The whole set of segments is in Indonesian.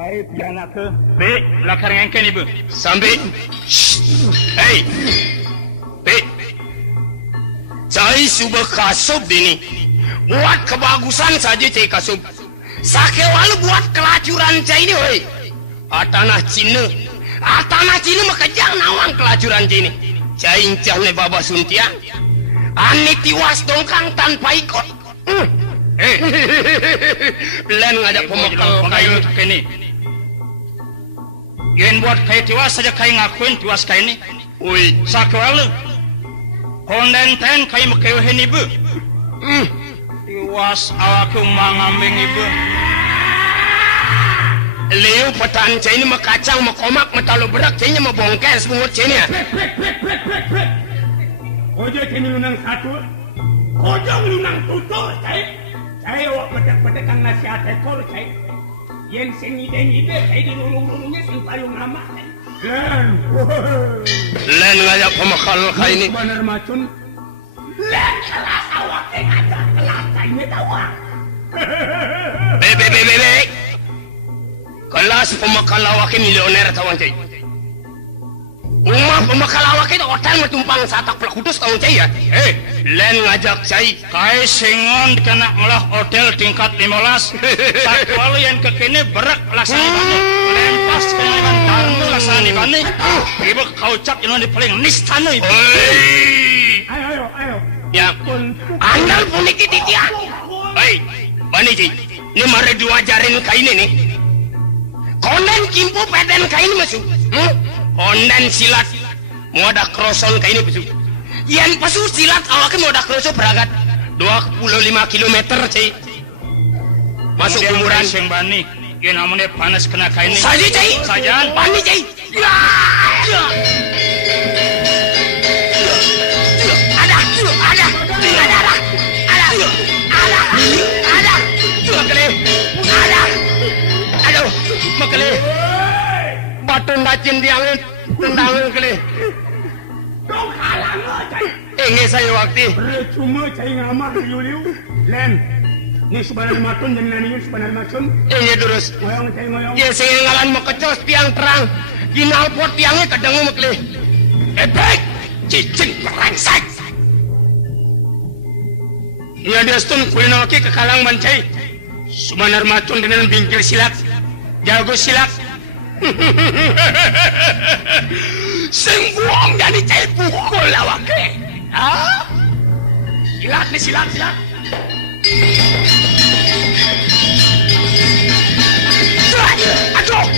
Ai piana ke. Be, lakar ngengken ibu. Sampai. Hei. Be. Cai subah kasub ini. Buat kebagusan saja cai kasub. Sakewalu buat kelacuran cai ini, woi. Atanah Cina. Atanah Cina mah kejang nawang kelacuran cai ini. Cai incah ne baba suntia. Ani tiwas dongkang tanpa ikut. Lain ngajak pemekal kayu kini. Yen buat kayak tiwas saja kayak ngakuin tiwas kayak ini. Woi, Sakewalu. Kondenten kayak mekewehen ibu. Tiwas awaku mangambing ibu. Leo petan cai ini makacang makomak matalu berak cai nya mabongkes bungut cai nya. Ojo cai lunang satu. Ojo lunang tutu cai. Cai awak pedek-pedek kang nasihat ekor cai. Yen sing ide-ide cai di lulung-lulungnya sing payung nama. Len ngajak pemakal kayak ini. Bener macun. Len kelas awak ngajak kelas cai ini tawa. Be. Kelas pemakal awak milioner tawan cai. Umah pemakal awak itu hotel tumpang satak pelak kudus tawan cai ya. Len ngajak cai. Kai singon kena ngelah hotel tingkat 15. Sakewalu yang kekini berak laksana banyak. Lentas kenyaman tarnu laksana di bani. Ibu kau cap yang paling nistana ibu. Ayo. Ya, andal puniki titian. Hei, bani cai. Ini mare diwajarin kain ini nih. Konden kimpu peden kain masuk. Konden silat. Mau ada kroson kain ini masuk. Yan pasu silat awaknya mau ada kroson beragat 25 km cai. Masuk umuran yang bani. Yang namanya panas kena kain ini. saja cai. Saja. Bani cai. Makele batu ndacin diangin tendangin kele Dong halang cai. ingin saya waktu Cuma cai ngamar liu-liu. Len. Ni sebenarnya macun dengan ini sebenarnya macun. ingin terus Ngoyong cai ngoyong. ya saya ngalan mau kecos tiang terang ginal pot tiangnya kedengu makele baik cicing berangsek ya dia stun kulino ke kalang bancai sebenarnya macun dengan bingkir silat jago silat sing buang dari cai pukul awak silat nih silat aduh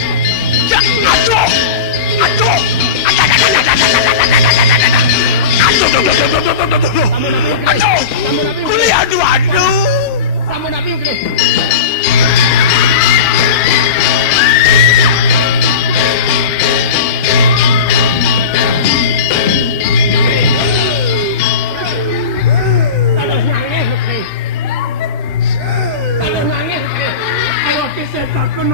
kuliah aduh Sama nabi udah. Saya takut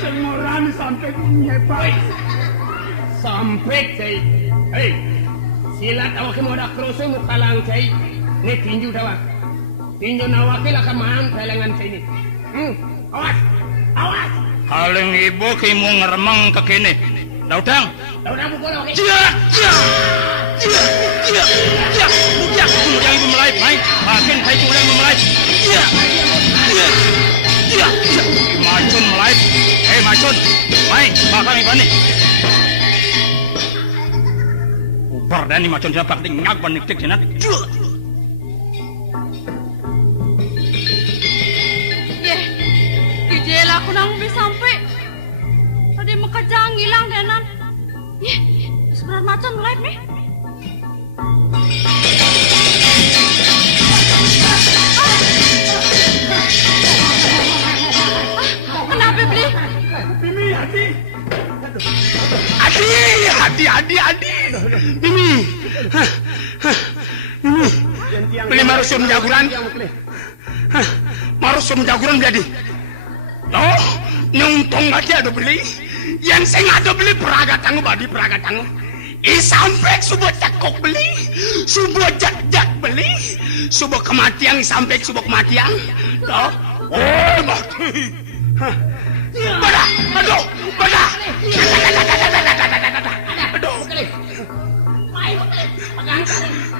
semuran sampai nyepai sampai cai. Hei, silat awak mau ada kroso mau kalang cai. Ini tinju dawak. Tinju nawakil akan maham pelengan cai ini. Awas. Haling ibu kimu ngeremang ke kini. Daudang Pukul awak. Kemudian ibu melayu, main. Makin baik kemudian ibu melayu. Macun melayu. Macun, main. Bakal ibu nih. Ubar dan ini macun siapa? Ngak banik tik senat. Kijel aku nang bisa sampai. Tadi makajang hilang denan. Sebenarnya macam live nih. Kenapa beli? Mimi hati. Adi. Mimi. Beli marusum jaguran. Marusum jaguran jadi. Oh, nyuntung aja ada beli. Yang saya ada beli peragat tangguh badi peragat tangguh. Sampai subuh cekok beli, subuh jak beli, subuh kematian sampai subuh kematian. Toh, oh mati. Badah, aduh, badah. Aduh,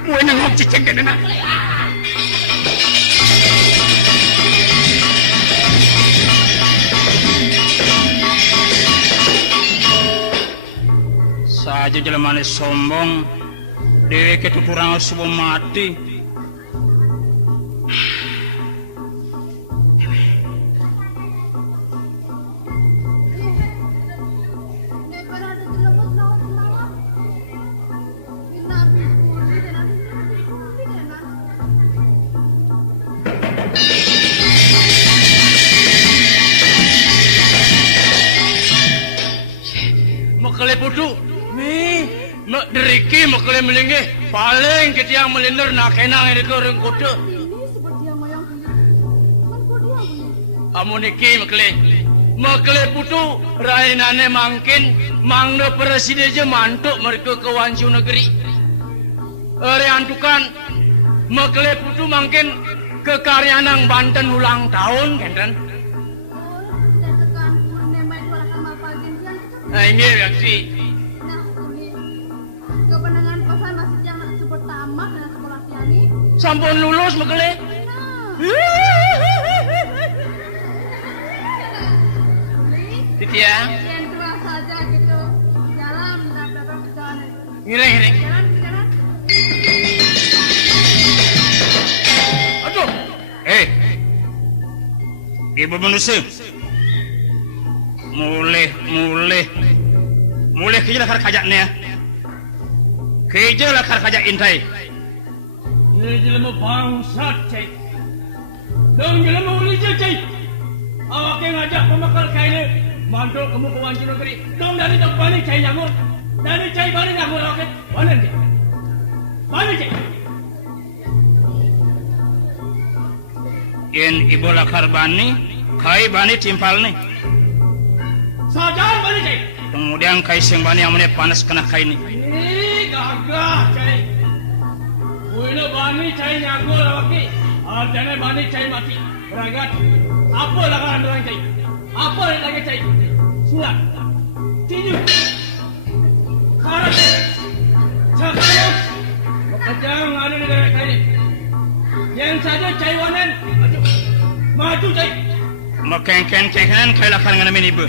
gue nangop ciceng dan enak. Saja jelemane sombong, dewe ketuturang subuh mati. Makale putu, mak deriki makale melingge, paling ketiang meliner nak kenang ini koreng kutu. Amun iki makale putu, rainane mangkin, mangno presiden je mantuk mereka ke wancu negeri. Antukan, makale putu mangkin ke Karyanang Banten ulang tahun, kan? Nah ini reaksi. Nah, ini kebenangan kosan masih jangan sebut tamat dan sekolah tiani. Sampun lulus makale. Titia. Yang tua saja gitu. Jalan, berapa perjalanan. Ngiring. Jalan. Aduh. Ibu manusia. Mulih kerja lakar kajaknya. Kerja lakar kajak intai. Ini jelema bangsat, cai. Dong jelema uli cai. Awak yang ngajak pemakal kainnya. Mantul kamu ke wanci negeri. Dong dari dong bani cai nyangur. Dari cai bani nyangur awak. Bani cai. Bani cai. Yen ibu lakar bani, kai bani timpal nih. Sajaan bani cai. Kemudian kai sing bani yang panas kena kai ini. Ini gagah cai. Wina bani cai nyangur awak ni. Artinya bani cai mati. Beragat. Apa lakaran orang cai? Apa yang lagi cai? Silat. Tinju. Karat. Cakap. Kejang ada negara kaya ini. Yang saja cai wanan. Maju cai. Makengken kai lakar nganamin ibu.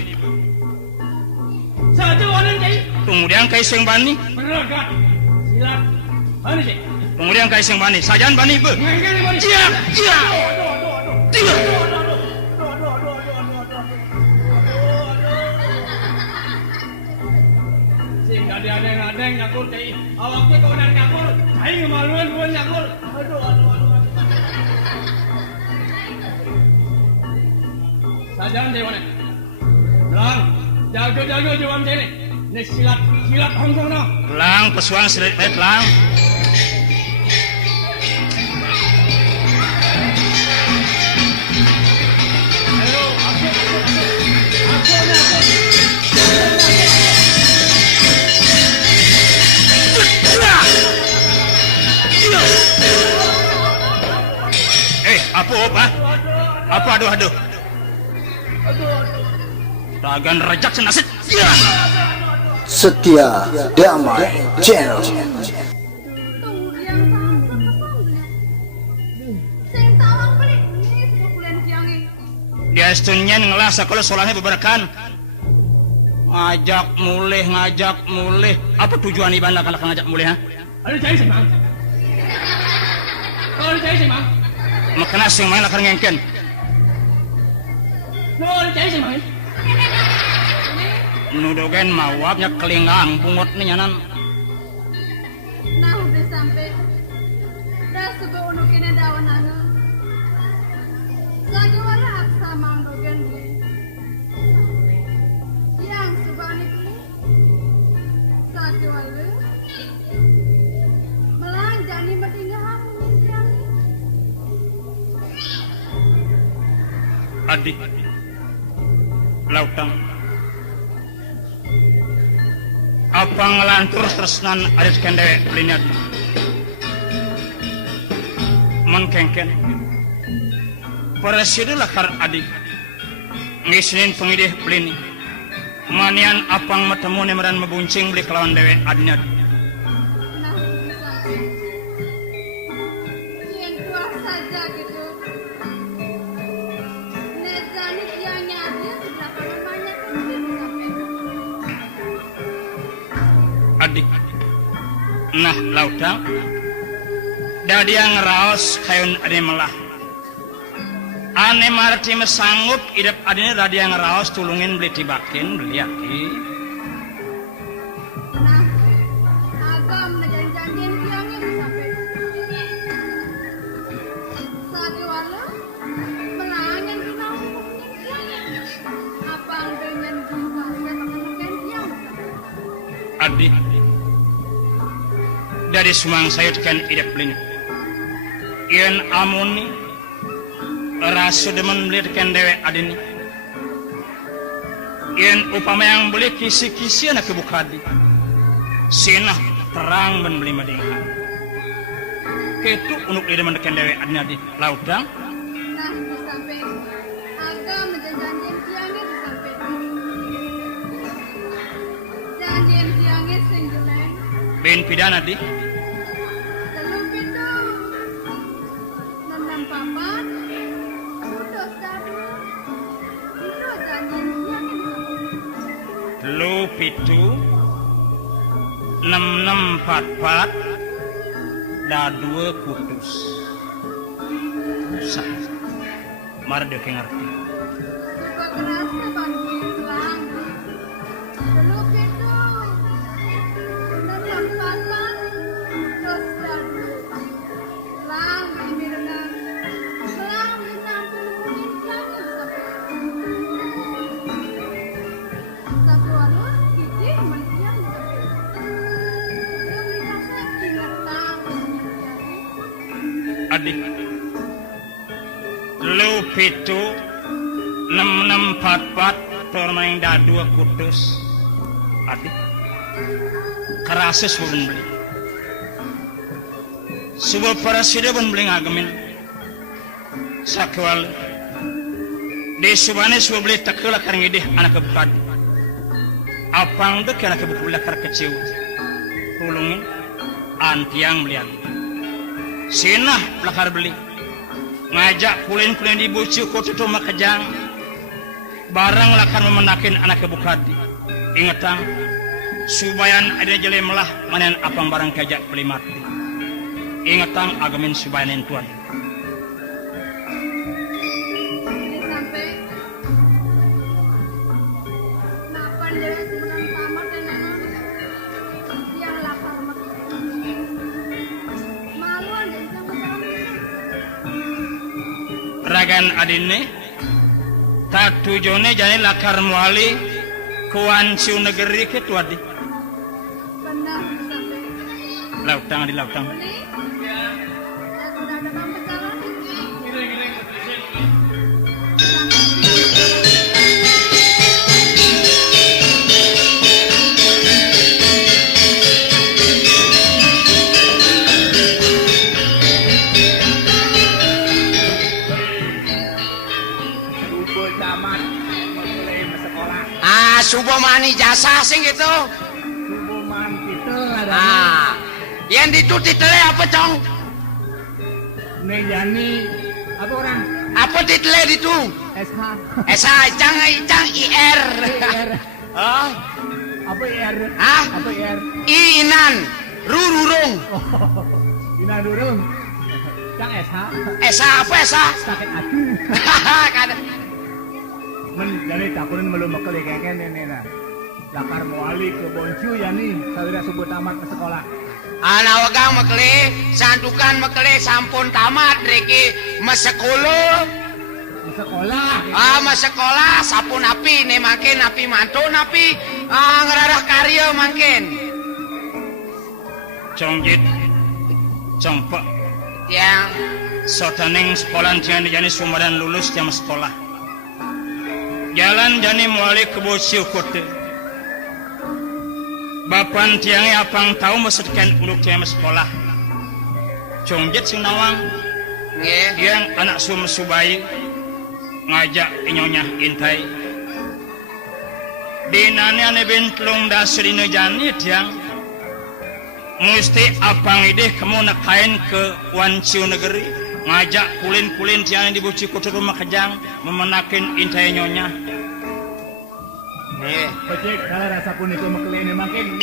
Saja wanan cai. Kemudian kai sing bani. Beragat. Silat. Bani cai. Kemudian kai sing bani. Sajaan bani ibu. Ngengeng bani. Siap. Tiga. Sehingga dia adeng nyakur cai. Awaknya kau dan nyakur. Cai ngemaluan gua nyakur. Aduh. Sajaan cai mana? Belang. Jaga jawab cai ni. Ni silat Hongkong no. Lang pesuang silat lang. Ayo, aku. Apa aduh. Tagan rejak senasit. Setia Damai Channel. Tunggu yang sampai kesana. Sing tawang pelik ini sebulan kiangi. Dia stunyen ngelah sekolah solahnya beberakan. Ngajak mulih. Apa tujuan iban kalau ngajak mulih ha? Ada cai sih, Mang. Kalau cai sih, Mang. Makna sing main lakar ngengken. Kalau cai sih, Mang. Menuduhkan mawabnya kelingang bungut nih nyanan. Nah udah sampai. Dah suka unukin dawan anu. Lagi wala aksa mangdogen ni. Yang subani ni. Lagi wala. Melang jani matingah menyiang. Adik. Lautang. Apa ngelantur tresnan arit kende linyat men kengken presiden lakar adik ngisnin pengidih pelini manian apang matemu nemeran mebuncing beli kelawan dewe adina Nah, bisa. Yang tua saja gitu. Nezani tiangnya aja berapa lamanya sampai. adik nah lautang dadi yang ngeraos kayun ade melah ane marti mesanggup idep adine dadi yang ngeraos tulungin beli tibakin beli aki Nah, agam janjian tiangnya sampai. Satu walau melangan kita ngomongin tiangnya. Apa dengan juga saya tiang? adik dari sumang sayut kan idep beli yen amuni rasu demen beli kan dewe adini yen upama yang beli kisi-kisi anak kebukadi sinah terang ben beli madingha ketu unuk ide mendekan dewe adina di lautang Nah, sampai agam janjian tiangnya sampai. Janjian tiangnya singgulan. ben pidana di Telur itu menang papan, udah satu, itu janjian tiangnya. lu pitu 6644 da 2 kutus sah mar de ke ngerti Coba kerasa bantu selang. Telur itu menang papan, udah satu. Selang ini renang, selang di 60 tiangnya sampai. Satu alur, kicik mentiang sampai. Yang dikasih ingat tangan adik lu pitu 6644 tormaing da 2 kutus adik kerasa suruh beli sebuah parasida pun beli ngagemin sakwal di subane sebuah beli takela karang idih anak kebukad apang dek anak kebukad lakar kecil tulungin antiang beli adik sinah lakar beli ngajak kulin-kulin di bucu kotu tu makajang barang lakar memenakin anak kebukadi ingetang subayan ada jele melah manen apang barang kajak beli mati ingetang agamin subayan tuan sampai. Napan dia sebenarnya tamat dengan yang lapar malu aja sama ragan adine tak tujone jane lakar muali kuan siu negeri ke tuadi benar sampai. lautang di lautang Ini sudah ada pembesaran Subuh tamat mulai sekolah. Subuh mani jasa sing gitu. Subuh man kita ada. Yang itu titelnya apa cong? Nejani apa orang? Apa titelnya itu? SH. Cang IR. Oh, Apa IR? Hah? Apa IR? Inan, rurung. Ina durung. Cang SH. Apa esa? Sakit hati. Kada. Men jadi takunin belum bekal keken ini nah. Lakar muali ke Boncu ya nih. Saudara subuh tamat ke sekolah. Anak wagang makele, santukan makele sampun tamat reki masekolo. Ke sekolah. Masekolah sapun api nih makin api mantu api ngerarah karya makin. congjit congpek Yang sotaneng sekolah jangan jani sumaran lulus jam sekolah jalan jani muali ke bosiu kote bapan tiangnya apang tahu mesutkan uluk jam sekolah congjit sing nawang nggih yang anak subayi ngajak inyonya intai dinane ane bentlong dasrina janit yang mesti abang ide kamu nakain ke wanciu negeri ngajak kulin-kulin tiana dibuci kutu rumah kejang memenakin intai nyonya Pecik kalau rasa pun itu maklin makin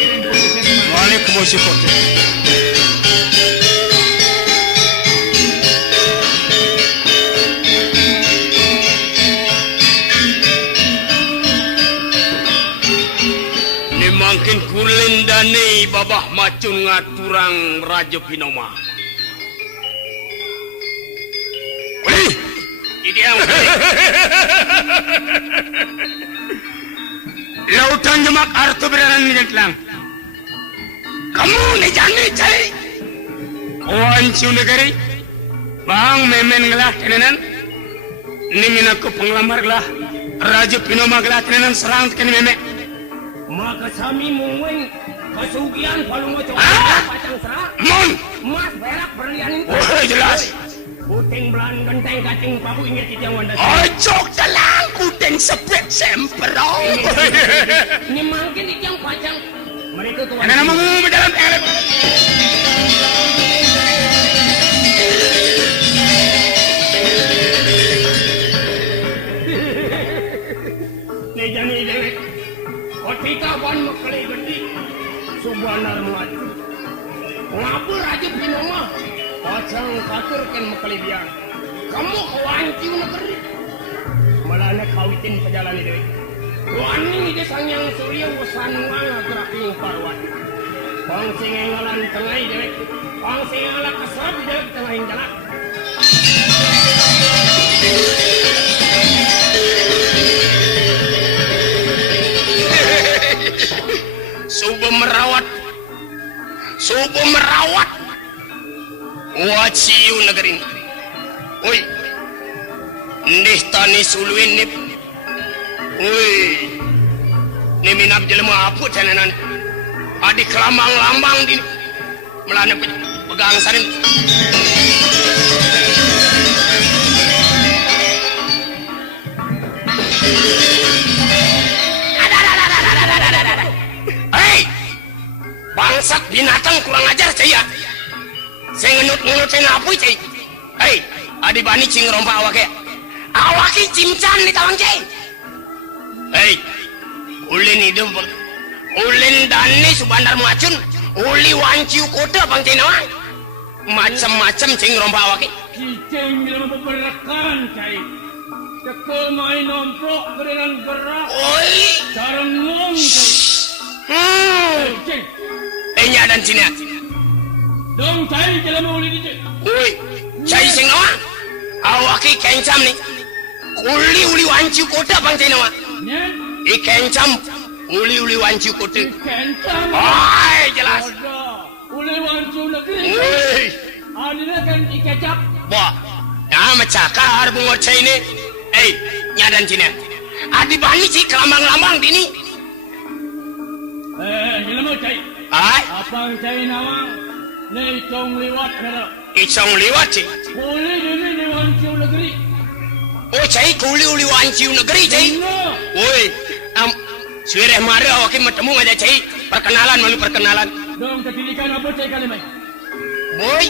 balik ke buci kutu Makin kulin dani babah macun ngaturang Raja Pinoma. Wih, ini yang lautan jemak artu beranan ngetlang. Kamu nih jangan cai. Wanciu negeri, bang memen ngelah tenenan. Ini minaku penglamar gelah Raja Pinoma gelah tenenan serang tekan memek. maka sami mungweng kasugian kalau mau coba pacang serak Mon, mas berak berlian itu oh jelas. puting belan genteng kacing paku inget itu yang wanda Ojok telang kuteng sepet semperong. ini mungkin itu yang pacang mereka tuh Ada nama mu dalam elek. nih jani dewek ketika ban mekali gede subanar maju ngapa Raja Pinoma pacang katur kan mekali biang kamu kewanciu negeri malahnya kawitin pejalan dewek wani ide sangyang surya wasanwang geraking parwat pangsing ngalan tengah dewek pangsing ngalan kasab dewek tengah jalan Subuh merawat waciu negeri. Oi, ndih tani suluin nip. Oi, ni minap jelema apu tenanan. Adi kelamang-lambang di melana pegang sarin. Bangsat binatang kurang ajar saya. Saya ngenut saya ngapui saya. Hei, adi bani cing rompa awake. Awake cimcan di tawang cai. Hei, ulin hidup. Ulin dani subandar macun. Uli wanciu kota bang cai nawa. Macam-macam cing rompa awake. Kicing dalam pemberakan cai. Tekel main nomprok kerenan gerak. Oi, Sarang ngong cai. Cai. Enya dan Cina. Dong cai jalan uli di cai. Oi, cai sing nawa. Awake kencam ni. Uli wanciu kota bang cai nawa. Nya, Kencam. Uli wanciu kota. kencang. Oi, jelas. Ada. Uli wanciu negeri. Oi. Adina kan ikecap. Wah, ya macakar bungo cai ni. Nyadan Cina. Adi bani ci kelambang-lambang dini. Jalan mau cai. Ai, Apang cai nawang. Nih cong liwat ada. isong liwat ci. Uli dini di wanciu negeri. Oh, cai uli wanciu negeri cai. Nah. Oi, suireh mare awake ketemu aja cai. Perkenalan malu perkenalan. Dong ketilikan apa cai kali mai? Boy,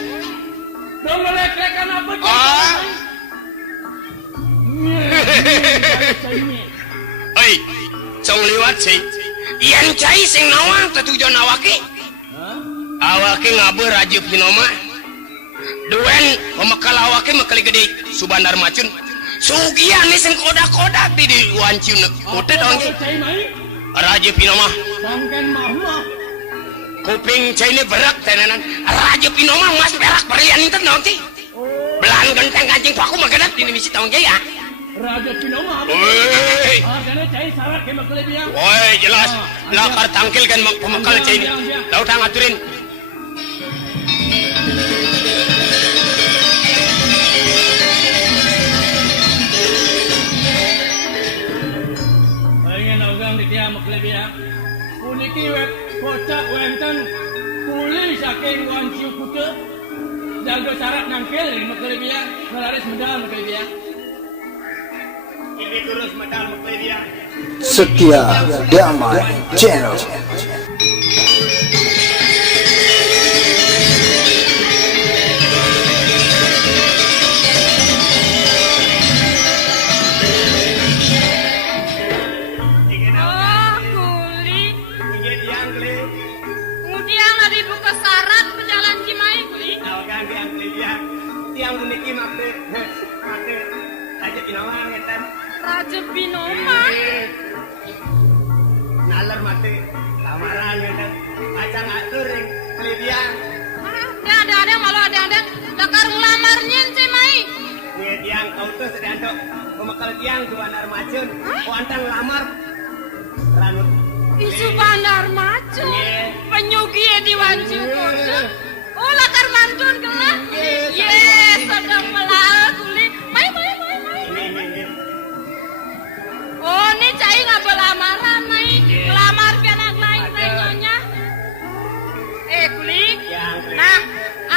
Dong melek-lekan apa cai? Ah. Cai ni. oi, cong liwat cai. Ian cai sing nawang tetujuan awake. Awake ngabeur Raja Pinoma. Duen pemekal awake mekali gede subandar macun. Sugian ni sing kodak-kodak di wanciu kota dong. Cai mai? Raja Pinoma. Bangkan mahmah. Kuping cai ni berak tenanan. Raja Pinoma mas berak berian itu dong ci. Belan genteng kancing paku magedat di misi tahun cai ya. Raja Pinoma. Woi, Harganya cai sarat ke makle biang. woi jelas. Lakar tangkil kan pemekal cai ni. Tahu tak ngaturin. Pengen orang di dia makle biang. Puniki wet kocak wenten. Puli saking wanciu kuta. Jaga syarat nangkil makle biang. Melaris medal makle biang. Ini terus medal dia. Setia Damai Channel. Oh, Kuli. Ini tiang kli. Kemudian ada buka syarat berjalan Cimahi, Kuli. Awakan tiang kli dia. Tiang uniki mate. Mate. Aja pinawang ngetan. Raja Binoma. Nalar mate. Lamaran ngetan. Acang atur yang kli dia. Ada malu ada. Dakar ngelamarnya Cimahi. Ini tiang kau tuh sedang dok. Pemakal tiang tuh anar macun. Kau antang lamar. Ranut. Isu bandar macu. Penyugi di Wancu Kota. Oh, lakar mantun kena. Yes, sedang melal Kuli. Mai. Ini. Oh, ini cai nggak berlamaran, Mai. Melamar pianak lain nyonya. Kuli. Nah,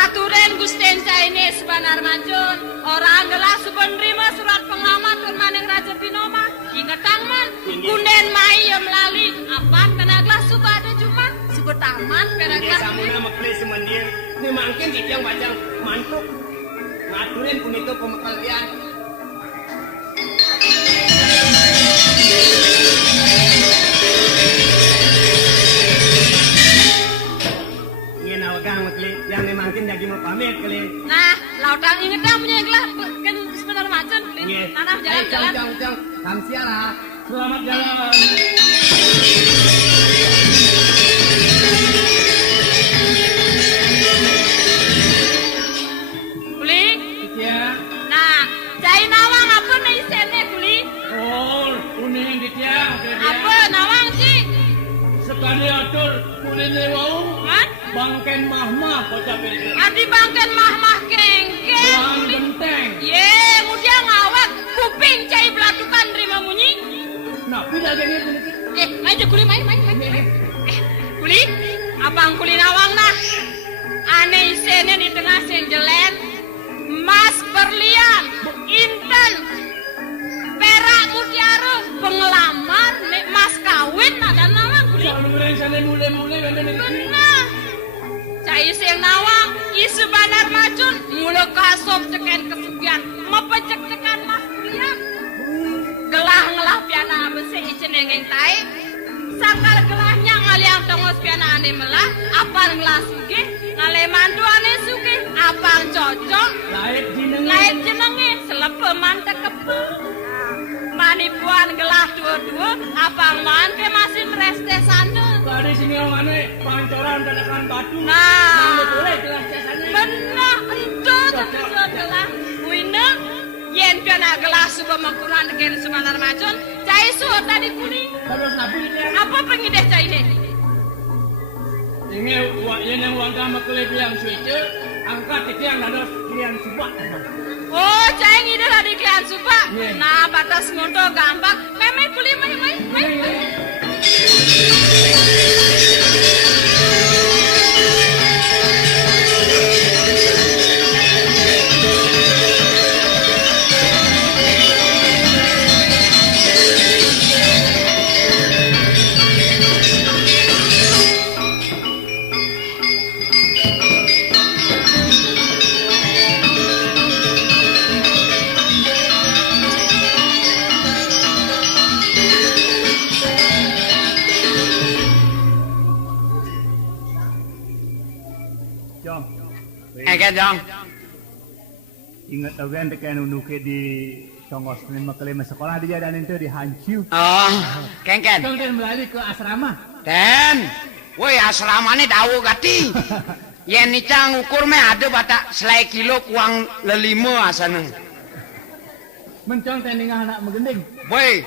aturan Gusten Chinese Banar Macun. Orang gelas suban terima surat pengamat tur maneng Raja Binoma. Ingat man, kunden mai yang melali. Apaan kena gelas suka ada cuma suka taman kena Dia gelas. sama nama kli semendir. Ini mungkin di tiang bajang mantuk. Ngaturin pun itu pemakal tiang. Ini nawagang kli. Yang ini mungkin jadi mau pamit kli. Nah, lautang inget dah punya gelas kan sebentar Macun. Nanah jalan-jalan. Jang. Kamsiara. Selamat jalan. Kuli. Ya. Nah, cai nawang apa nih sene Kuli? Oh, kuning di tiang. Apa nawang sih? Sekali atur kulitnya wau. Kan? Bangken mahmah bocah itu. Adi bangken mah kengkeng. Bang genteng. Ye, mudia ngawak kuping cai belatukan terima munyi. Nah, pindah gini kulit. Main je Kuli, main. Kuli, abang Kuli nawang nah. Aneh isene di tengah sing jelen. Mas berlian, inten, perak mutiara, pengelamar, nek mas kawin ada nawang Kuli. Kalau mulai sana mulai benda ni. Benar. Cai sing nawang, isu Banar Macun, mula kasop ceken kesugian, mepecek-cekan mas berlian. Gelah piana besi cenengeng tai. Sakal gelahnya ngaliang tongos piana ane melah, apal ngelah suge, ngale mandu ane suge, apal cocok, Lain jenenge. lain jenenge, selepe mante kepe. Manipuan gelah dua-dua, apal man ke masih mereste sande. Tadi sini orang ane pancoran tenakan batu. Nah, Boleh jelas jasanya. benar, entut, gelah. Wina, yen piana gelah suka mengkuran deken Banar Macun, cai suh tadi kuning. Terus nabi ni. Apa pengideh cai ini? Ini yang warga maklum yang suci. Angkat itu yang ada yang subak. Oh, cai ngide lah di klian supa. Yeah. Nah, batas ngondo gampang. Meme kuli mai. Jom. Kan dong. Ingat tau kan tekan unuke di Songos ni maklum sekolah dia dan itu di Hanciu. Oh, kan. Kau dan melali ke asrama. Den, woi asrama ni dawu gati. Yen nicang ukur me ada bata selai kilo kuang lelimo asana. Mencong tanding anak megending. Woi,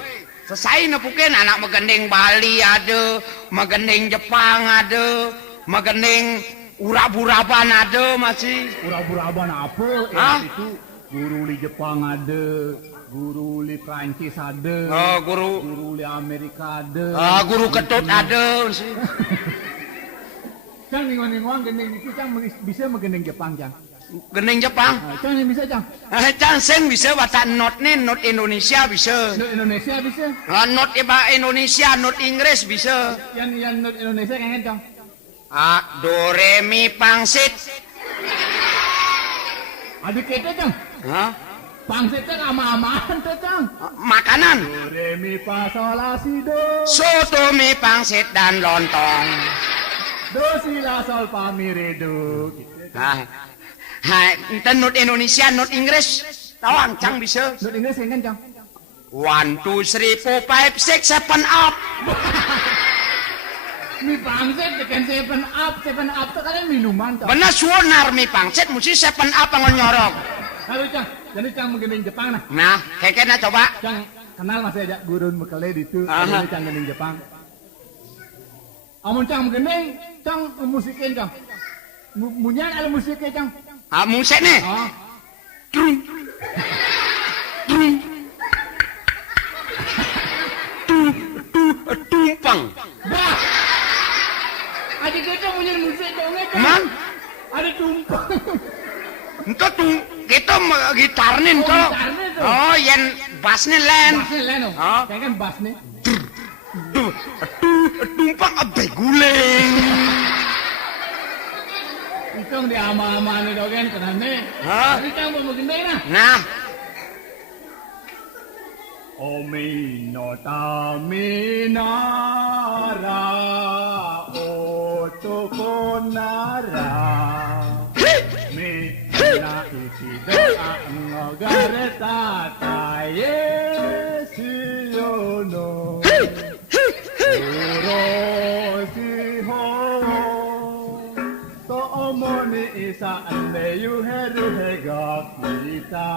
selesai nepukin anak megending Bali ada, megending Jepang ada, megending urap-urapan ada masih. Urap-urapan apa? Hah? Itu guru di Jepang ada, guru di Prancis ada. Oh, guru. Guru di Amerika ada. Guru ketut ada sih. Cang ningon-ningon gending itu cang bisa megending Jepang cang. Gening Jepang. Cang yang bisa cang. Cang sing bisa waca not Indonesia bisa. Not Indonesia bisa. Not Indonesia, not Inggris bisa. Yang not Indonesia kangen cang. Do re mi pangsit. Adik kita cang. Hah? Pangsitnya ama-amaan tuh cang. Makanan. Do re mi fa sol la si do. Soto mie pangsit dan lontong. Do si la sol fa mi re do. Ente not Indonesia, not Inggris. Tawang Cang bisa. Not Inggris kangen cang. 1, 2, 3, 4, 5, 6, 7 up. Mi pangsit tekan 7 up tuh kalian minuman cang. Bener suonar mie pangsit mesti 7 up angon nyorok. Halo cang. Jadi cang menggening Jepang nah. Nah, kekena coba. Cang kenal masih aja gurun bekale itu. Ini cang gening Jepang. Amun cang menggening, cang musikin cang. Munyan ada musiknya cang. Musik nih. Ah. Trung. Trung. Tumpang. Bah. Adik kita punya musik dong cang. Man? Ada tumpang. Itu tuh kita gitarnin Oh, tuh. gitarnya tuh. Oh, yang bassnya len. Bassnya leno. Ah. Kayak kan bass nih. Tumpang abe guling. Itu di ama-ama nih dogen kenal nih. Hah? Jadi cang mau menggening nah. Nah, Omi no taminara otoko nara mi na ikido angogareta taye shiyono uroshiho to omoni isa ande yuheru hega kita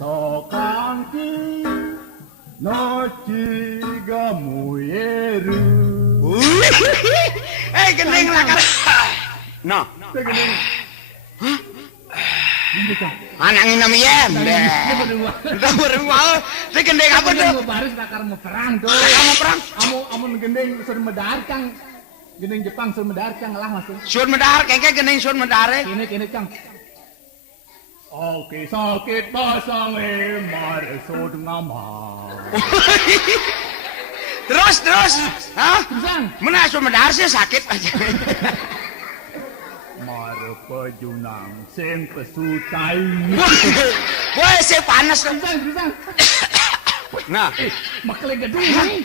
sokanki Nochi ga muyeru. gening lakar. No. Gening. Anak nginam yen. Udah berumah. Si gendeng apa tuh? Baris lakar mau perang tuh. Lakar mau perang? Amun gendeng sur medar cang. Gendeng Jepang sur medar cang lah masih. Sun medar, kengke gendeng sun medar. Kini cang. Oke sakit pasang maresod ngama. Terus. Hah? Terusan. Mana sun medar sih sakit aja. Mare pejunang sing pesutai. Woi, si panas. Terusan. Nah, Makle gede nih.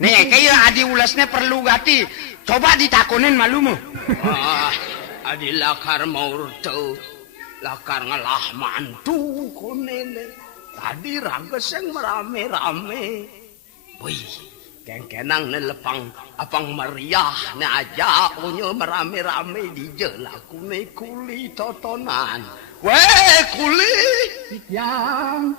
nih kayak adi ulasnya perlu gati. Coba ditakunin malumu. Adi lakar mau tuh. Lakar ngalah mantu konene. Tadi rages yang merame-rame. Wih, kengkenang nelepang apang meriah ne aja onyo merame-rame di jelaku ne kuli totonan. Weh, kuli. Yang.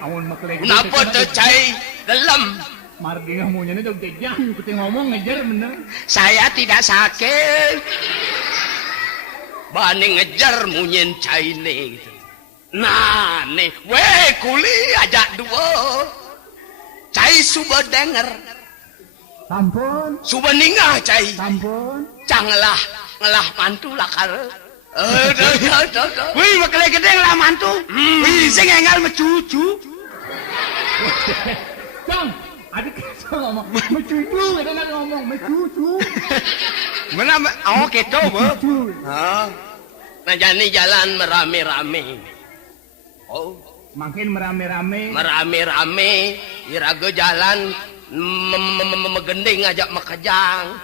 Amun makle gede. Kenapa tuh cai dalam? Margi ngamunya nih dong jejang. Kita ngomong ngejar bener. Saya tidak sakit. Bani ngejar munyen cai ne gitu. Nah, nih, weh kuli ajak dua. Cai suba denger. Sampun. Suba ningah cai. Sampun. Canglah ngelah mantu lakar. Wih, makle gede lah mantu. Wih, sing engal mecucu. Cang, adik kita ngomong mecucu, kita nak ngomong mecucu. Mana? Oh, gitu, Bu. Mecucu. Nah, jadi jalan merame-rame. Oh, Makin merame-rame. merame-rame. Iraga jalan megending ajak makajang.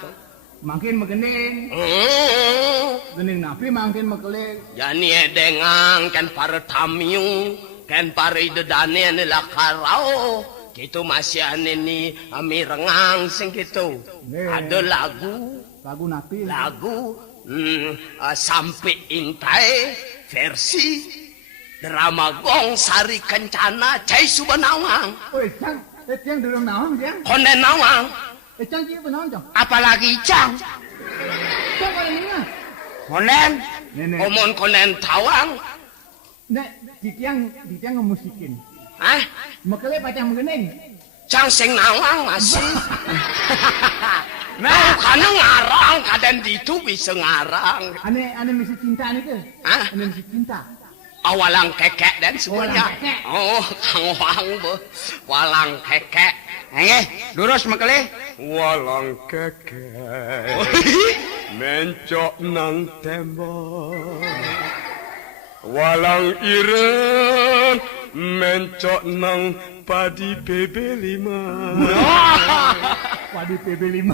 Makin megening. Gening napi makin mekeling. Jani edengang kan para tamiu. Kan para idedane ane lakarao. Gitu masih ane ni ami rengang sing gitu. Ada lagu. Lagu napi. Lagu sampai intai versi drama gong sari kencana cai subanawang Oi, Cang, Cang durung naon, Cang. konden nawang Cang kieu benaon, Cang? Apalagi Cang. Cang ada nina. Konen. Nenek. omon konden tawang Nek ditiang ngemusikin. ah Mekele pacang megening. cang sing nawang masih nah kana ngarang kaden dan itu bisa ngarang. Ane misi cinta nih ke? Hah? Ane misi cinta. Walang kekek dan semuanya. Walang kekek. Oh, Kang Wang be. Walang kekek. Lurus makale. Walang kekek mencok nang tembok, walang ireng mencok nang padi PB5. Waduh PB5.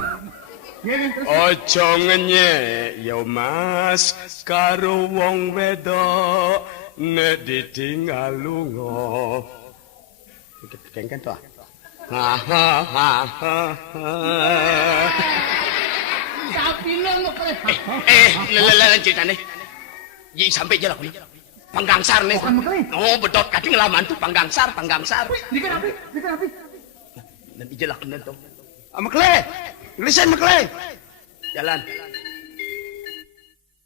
Ojo ngenyek yo mas karo wong wedok nek ditinggal lunga. Kengken toh. Sapino kok. Ceritane. Yi sampai jalan ni. Panggangsar nih. Oh, betul kadang laman tuh panggangsar. Dikan api. Nanti jalan tuh. Makle. Listen makle. Jalan.